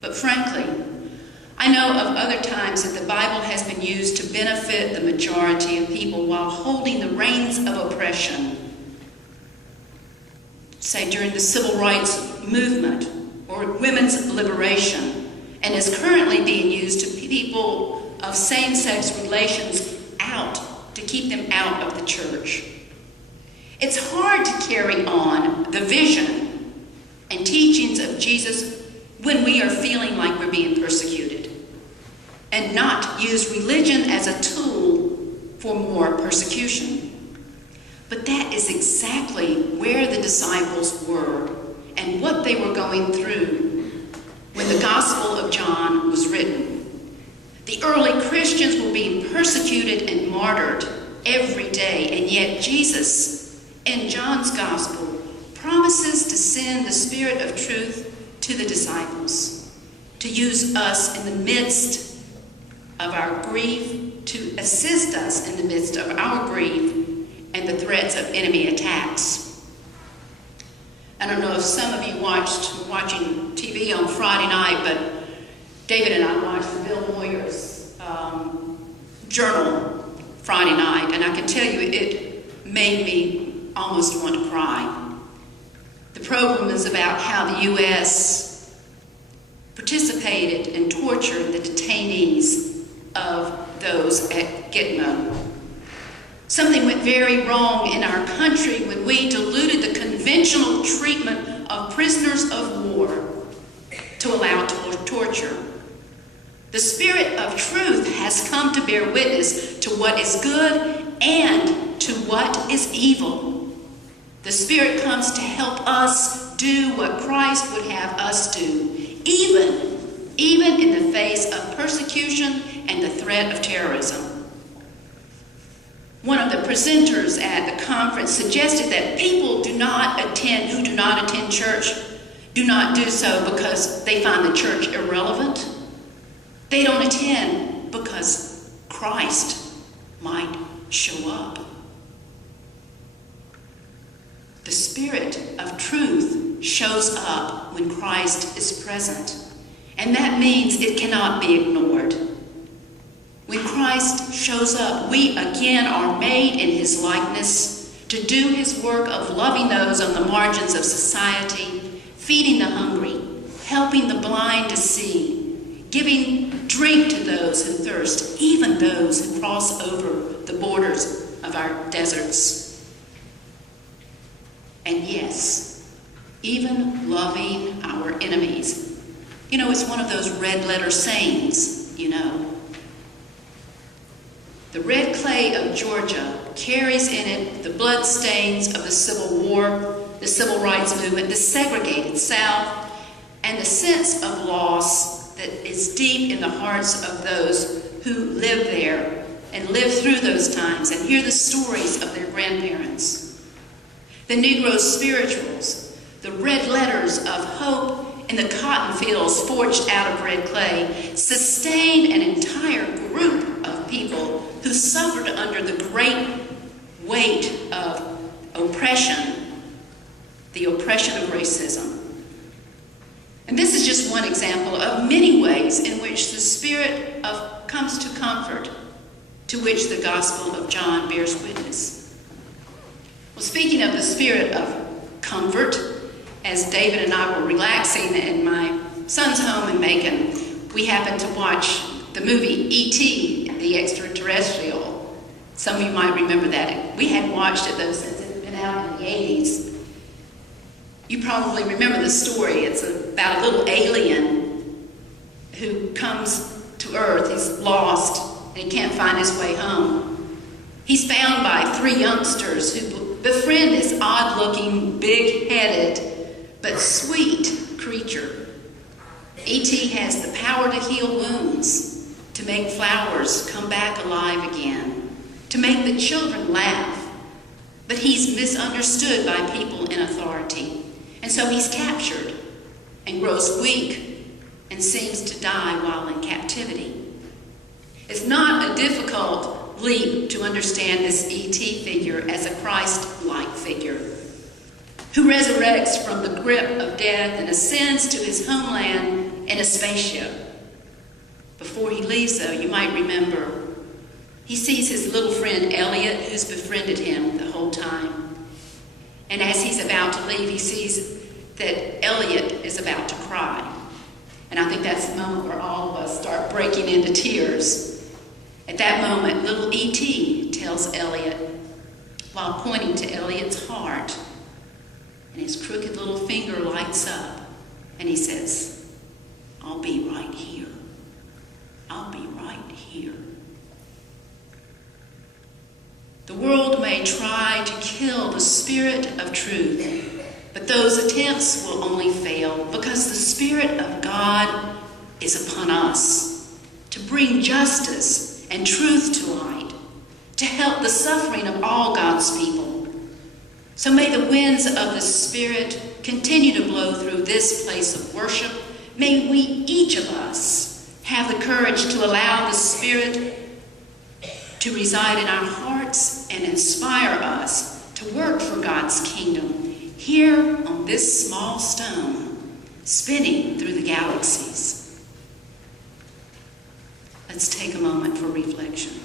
But frankly, I know of other times that the Bible has been used to benefit the majority of people while holding the reins of oppression. Say during the civil rights movement or women's liberation, and is currently being used to people of same-sex relations to keep them out of the church. It's hard to carry on the vision and teachings of Jesus when we are feeling like we're being persecuted, and not use religion as a tool for more persecution. But that is exactly where the disciples were and what they were going through when the Gospel of John was written. The early Christians were being persecuted and martyred every day, and yet Jesus, in John's Gospel, promises to send the Spirit of truth to the disciples, to use us in the midst of our grief, to assist us in the midst of our grief and the threats of enemy attacks. I don't know if some of you watching TV on Friday night, but David and I watched Bill Moyer's journal Friday night, and I can tell you it made me almost want to cry. The program is about how the U.S. participated in torturing the detainees of those at Gitmo. Something went very wrong in our country when we diluted the conventional treatment of prisoners of war to allow torture. The Spirit of truth has come to bear witness to what is good and to what is evil. The Spirit comes to help us do what Christ would have us do, even in the face of persecution and the threat of terrorism. One of the presenters at the conference suggested that people who do not attend church do not do so because they find the church irrelevant. They don't attend because Christ might show up. The Spirit of truth shows up when Christ is present, and that means it cannot be ignored. When Christ shows up, we again are made in his likeness to do his work of loving those on the margins of society, feeding the hungry, helping the blind to see, giving drink to those who thirst, even those who cross over the borders of our deserts. And yes, even loving our enemies. You know, it's one of those red letter sayings, you know. The red clay of Georgia carries in it the blood stains of the Civil War, the Civil Rights Movement, the segregated South, and the sense of loss that is deep in the hearts of those who live there and live through those times and hear the stories of their grandparents. The Negro spirituals, the red letters of hope in the cotton fields forged out of red clay, sustained an entire group of people who suffered under the great weight of oppression, the oppression of racism. And this is just one example of many ways in which the Spirit comes to comfort, to which the Gospel of John bears witness. Well, speaking of the Spirit of comfort, as David and I were relaxing in my son's home in Macon, we happened to watch the movie E.T., the Extraterrestrial. Some of you might remember that. We had watched it, though, since it had been out in the 80s. You probably remember the story. It's about a little alien who comes to Earth. He's lost, and he can't find his way home. He's found by three youngsters who befriend this odd-looking, big-headed, but sweet creature. E.T. has the power to heal wounds, to make flowers come back alive again, to make the children laugh. But he's misunderstood by people in authority. And so he's captured and grows weak and seems to die while in captivity. It's not a difficult leap to understand this E.T. figure as a Christ-like figure who resurrects from the grip of death and ascends to his homeland in a spaceship. Before he leaves, though, you might remember, he sees his little friend Elliot, who's befriended him the whole time. And as he's about to leave, he sees that Elliot is about to cry. And I think that's the moment where all of us start breaking into tears. At that moment, little E.T. tells Elliot, while pointing to Elliot's heart, and his crooked little finger lights up, and he says, "I'll be right here. I'll be right here." The world may try to kill the spirit of truth, but those attempts will only fail because the Spirit of God is upon us to bring justice and truth to light, to help the suffering of all God's people. So may the winds of the Spirit continue to blow through this place of worship. May we, each of us, have the courage to allow the Spirit to reside in our hearts and inspire us to work for God's kingdom here on this small stone, spinning through the galaxies. Let's take a moment for reflection.